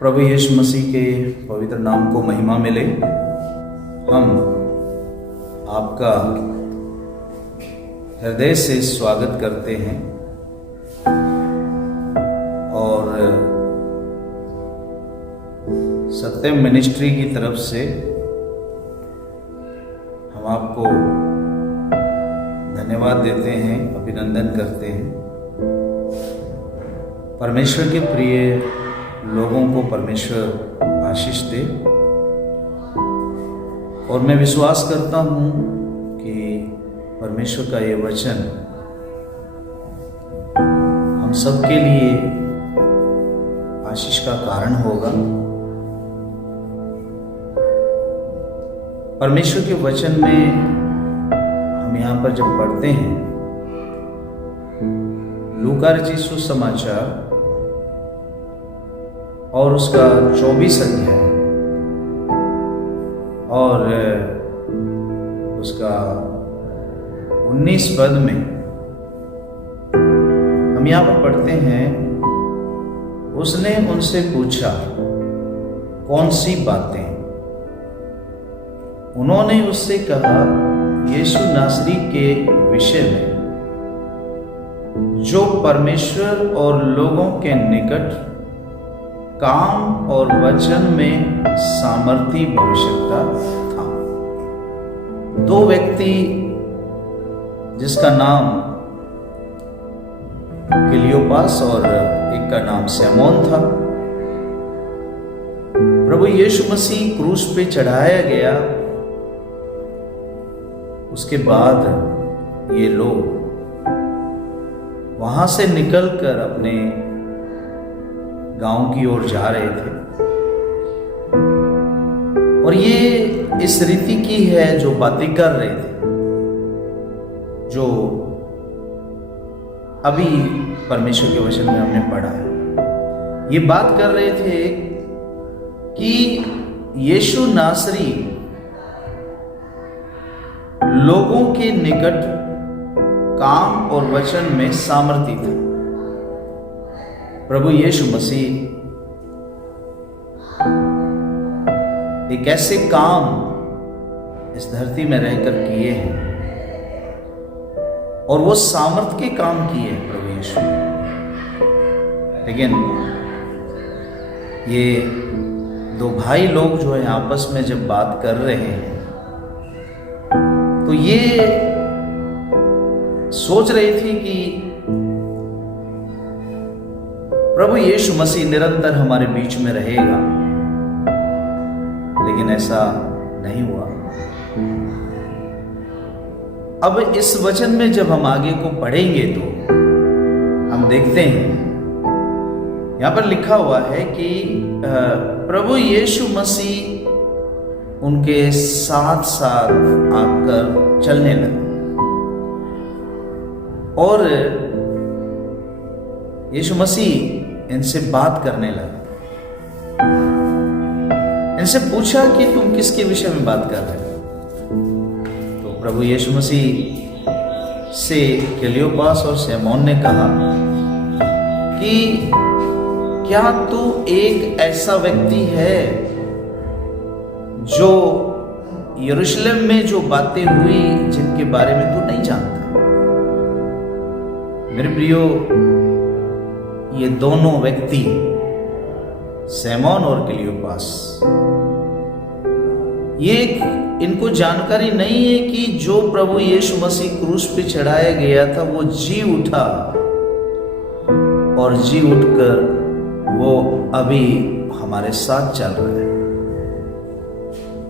प्रभु यीशु मसीह के पवित्र नाम को महिमा मिले। हम आपका हृदय से स्वागत करते हैं और सत्यम मिनिस्ट्री की तरफ से हम आपको धन्यवाद देते हैं, अभिनंदन करते हैं। परमेश्वर के प्रिय लोगों को परमेश्वर आशीष दे और मैं विश्वास करता हूँ कि परमेश्वर का ये वचन हम सबके लिए आशीष का कारण होगा। परमेश्वर के वचन में हम यहाँ पर जब पढ़ते हैं लूका रचित सुसमाचार और उसका 24 अध्याय और उसका 19 पद में हम यहाँ पर पढ़ते हैं, उसने उनसे पूछा कौन सी बातें? उन्होंने उससे कहा यीशु नासरी के विषय में, जो परमेश्वर और लोगों के निकट काम और वचन में सामर्थी भविष्यता था। दो व्यक्ति जिसका नाम क्लियोपास और एक का नाम सैमोन था, प्रभु यीशु मसीह क्रूस पे चढ़ाया गया। उसके बाद ये लोग वहां से निकलकर अपने गांव की ओर जा रहे थे और ये इस रीति की है जो बातें कर रहे थे, जो अभी परमेश्वर के वचन में हमने पढ़ा है। ये बात कर रहे थे कि यीशु नासरी लोगों के निकट काम और वचन में सामर्थी था। प्रभु यीशु मसीह एक ऐसे काम इस धरती में रहकर किए हैं और वो सामर्थ के काम किए हैं प्रभु यीशु। लेकिन ये दो भाई लोग जो है आपस में जब बात कर रहे हैं तो ये सोच रही थी कि प्रभु यीशु मसीह निरंतर हमारे बीच में रहेगा, लेकिन ऐसा नहीं हुआ। अब इस वचन में जब हम आगे को पढ़ेंगे तो हम देखते हैं यहां पर लिखा हुआ है कि प्रभु यीशु मसीह उनके साथ साथ आकर चलने लगे और यीशु मसीह इनसे बात करने लगा। इनसे पूछा कि तुम किसके विषय में बात कर रहे हो? तो प्रभु यीशु मसीह से क्लियोपास और सैमोन ने कहा कि क्या तू एक ऐसा व्यक्ति है जो यरूशलेम में जो बातें हुई जिनके बारे में तू नहीं जानता? मेरे प्रियो, ये दोनों व्यक्ति सैमोन और क्लियोपास, ये इनको जानकारी नहीं है कि जो प्रभु यीशु मसीह क्रूस पे चढ़ाया गया था वो जी उठा और जी उठकर वो अभी हमारे साथ चल रहा है।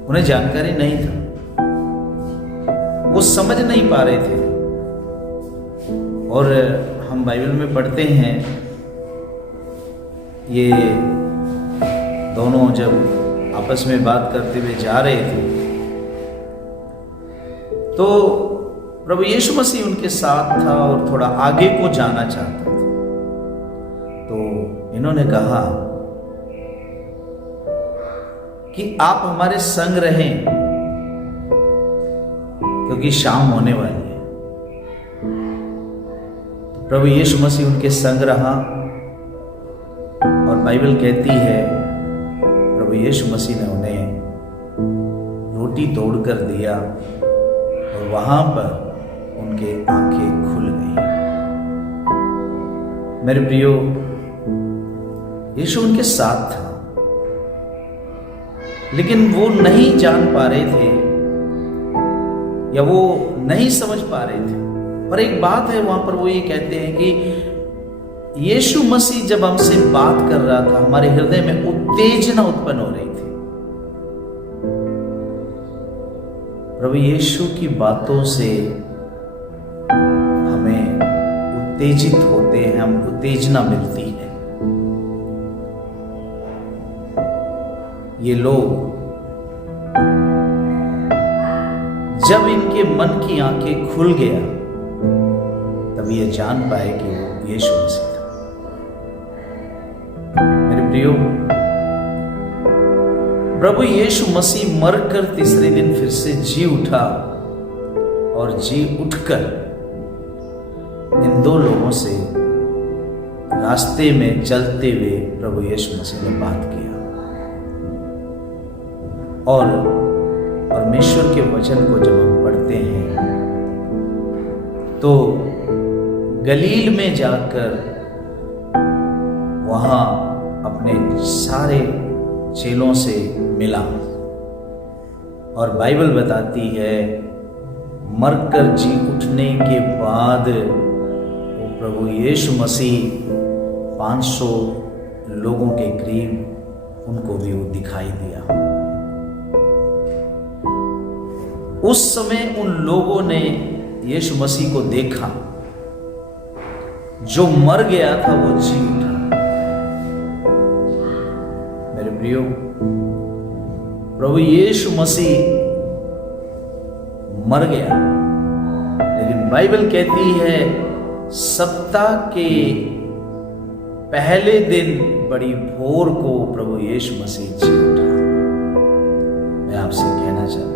उन्हें जानकारी नहीं था, वो समझ नहीं पा रहे थे। और हम बाइबल में पढ़ते हैं ये दोनों जब आपस में बात करते हुए जा रहे थे तो प्रभु यीशु मसीह उनके साथ था और थोड़ा आगे को जाना चाहता था। तो इन्होंने कहा कि आप हमारे संग रहें क्योंकि शाम होने वाली है। प्रभु यीशु मसीह उनके संग रहा और बाइबल कहती है यीशु मसीह ने उन्हें रोटी तोड़कर दिया और वहां पर उनके आंखें खुल गई। मेरे प्रियो, यीशु उनके साथ था, लेकिन वो नहीं जान पा रहे थे या वो नहीं समझ पा रहे थे। पर एक बात है वहां पर, वो ये कहते हैं कि यीशु मसीह जब हमसे बात कर रहा था, हमारे हृदय में उत्तेजना उत्पन्न हो रही थी। प्रभु यीशु की बातों से हमें उत्तेजित होते हैं, हम उत्तेजना मिलती है। ये लोग जब इनके मन की आंखें खुल गया, तब ये जान पाए कि वो यीशु मसीह था। मेरे प्रियो, प्रभु यीशु मसीह मरकर तीसरे दिन फिर से जी उठा और जी उठकर इन दो लोगों से रास्ते में चलते हुए प्रभु यीशु मसीह ने बात किया और परमेश्वर के वचन को जब हम पढ़ते हैं तो गलील में जाकर वहां अपने सारे चेलों से मिला और बाइबल बताती है मरकर जी उठने के बाद वो प्रभु यीशु मसीह 500 लोगों के करीब उनको भी वो दिखाई दिया। उस समय उन लोगों ने यीशु मसीह को देखा, जो मर गया था वो जी उठा। मेरे प्रियो, प्रभु यीशु मसीह मर गया, लेकिन बाइबल कहती है सप्ताह के पहले दिन बड़ी भोर को प्रभु यीशु मसीह जी उठा। मैं आपसे कहना चाहता हूं,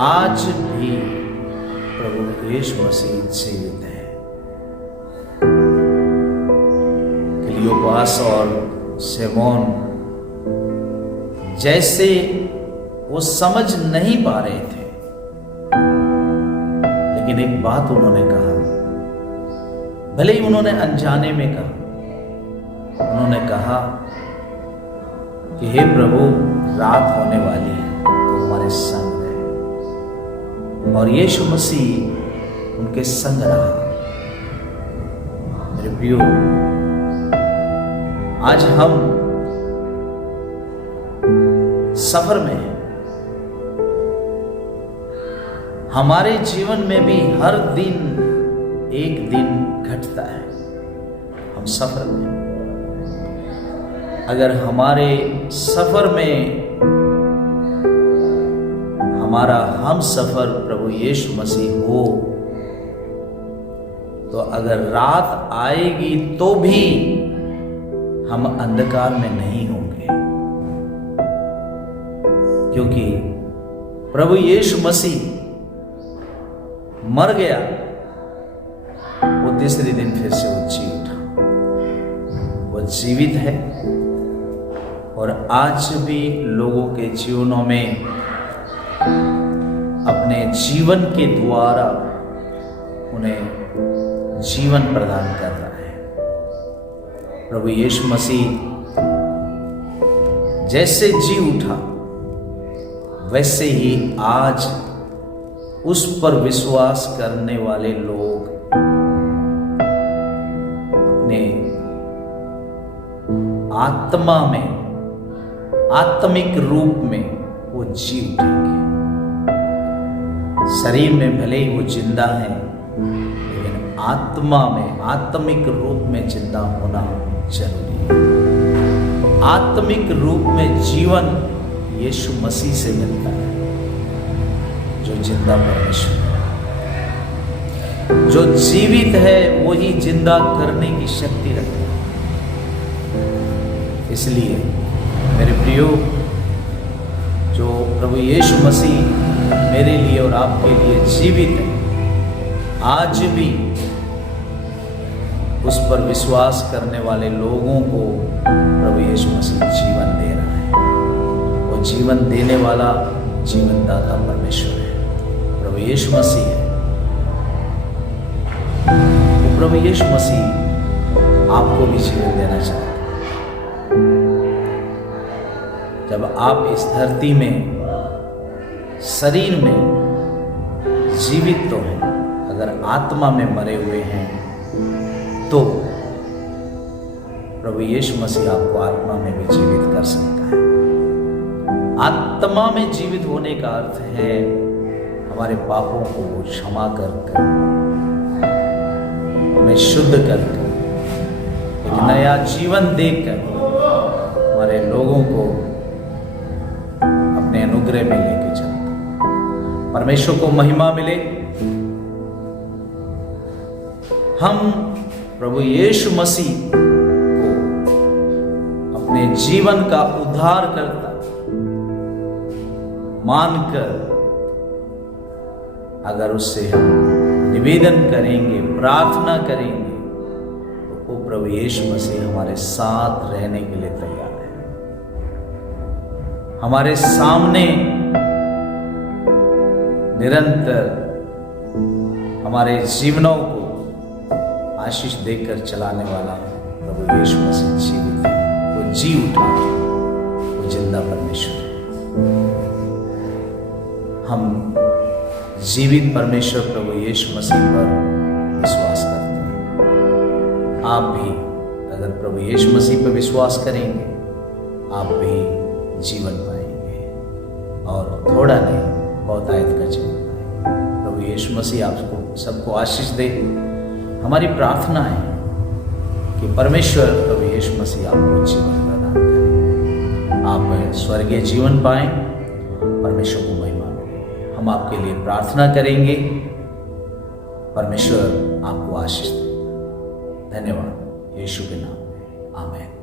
आज भी प्रभु यीशु मसीह जीवित है। क्लियोपास और सिमोन जैसे वो समझ नहीं पा रहे थे, लेकिन एक बात उन्होंने कहा, भले ही उन्होंने अनजाने में कहा। उन्होंने कहा कि हे प्रभु, रात होने वाली है, तो हमारे संग रहे। और यीशु मसीह उनके संग रहा। मेरे प्रियो, आज हम सफर में हैं। हमारे जीवन में भी हर दिन एक दिन घटता है, हम सफर में। अगर हमारे सफर में हमारा हम सफर प्रभु यीशु मसीह हो, तो अगर रात आएगी तो भी हम अंधकार में नहीं होंगे, क्योंकि प्रभु यीशु मसीह मर गया, वो तीसरे दिन फिर से वो जी उठा। वो जीवित है और आज भी लोगों के जीवनों में अपने जीवन के द्वारा उन्हें जीवन प्रदान कर रहा है। प्रभु यीशु मसीह जैसे जी उठा, वैसे ही आज उस पर विश्वास करने वाले लोग अपने आत्मा में, आत्मिक रूप में वो जी उठेंगे। शरीर में भले ही वो जिंदा है, लेकिन आत्मा में, आत्मिक रूप में जिंदा होना जरूरी है। आत्मिक रूप में जीवन यीशु मसीह से मिलता है, जो जिंदा परमेश्वर है। जो जीवित है वही जिंदा करने की शक्ति रखता है। इसलिए मेरे प्रियो, जो प्रभु यीशु मसीह मेरे लिए और आपके लिए जीवित है, आज भी उस पर विश्वास करने वाले लोगों को प्रभु यीशु मसीह जीवन दे रहा है। जीवन देने वाला जीवनदाता परमेश्वर है, प्रभु यीशु मसीह है। तो प्रभु यीशु मसीह आपको भी जीवन देना चाहते हैं। जब आप इस धरती में शरीर में जीवित तो हैं, अगर आत्मा में मरे हुए हैं तो प्रभु यीशु मसीह आपको आत्मा में भी जीवित कर सकता है। आत्मा में जीवित होने का अर्थ है हमारे पापों को क्षमा कर हमें शुद्ध करके एक नया जीवन देकर हमारे लोगों को अपने अनुग्रह में लेके चलता। परमेश्वर को महिमा मिले। हम प्रभु यीशु मसीह को अपने जीवन का उद्धारकर्ता मानकर अगर उससे हम निवेदन करेंगे, प्रार्थना करेंगे, तो वो प्रभु यीशु मसीह हमारे साथ रहने के लिए तैयार है। हमारे सामने निरंतर हमारे जीवनों को आशीष देकर चलाने वाला प्रभु यीशु मसीह जीवित है। वो जी उठा, वो जिंदा परमेश्वर है। हम जीवित परमेश्वर प्रभु यीशु मसीह पर विश्वास करते हैं। आप भी अगर प्रभु यीशु मसीह पर विश्वास करेंगे, आप भी जीवन पाएंगे, और थोड़ा नहीं, बहुत आयत का जीवन पाएंगे। प्रभु यीशु मसीह आपको सबको आशीष दे। हमारी प्रार्थना है कि परमेश्वर प्रभु यीशु मसीह आपको जीवन प्रदान करे, आप स्वर्गीय जीवन पाएं, परमेश्वर को महिमा मिले। हम आपके लिए प्रार्थना करेंगे। परमेश्वर आपको आशीष दे। धन्यवाद। यीशु के नाम में आमीन।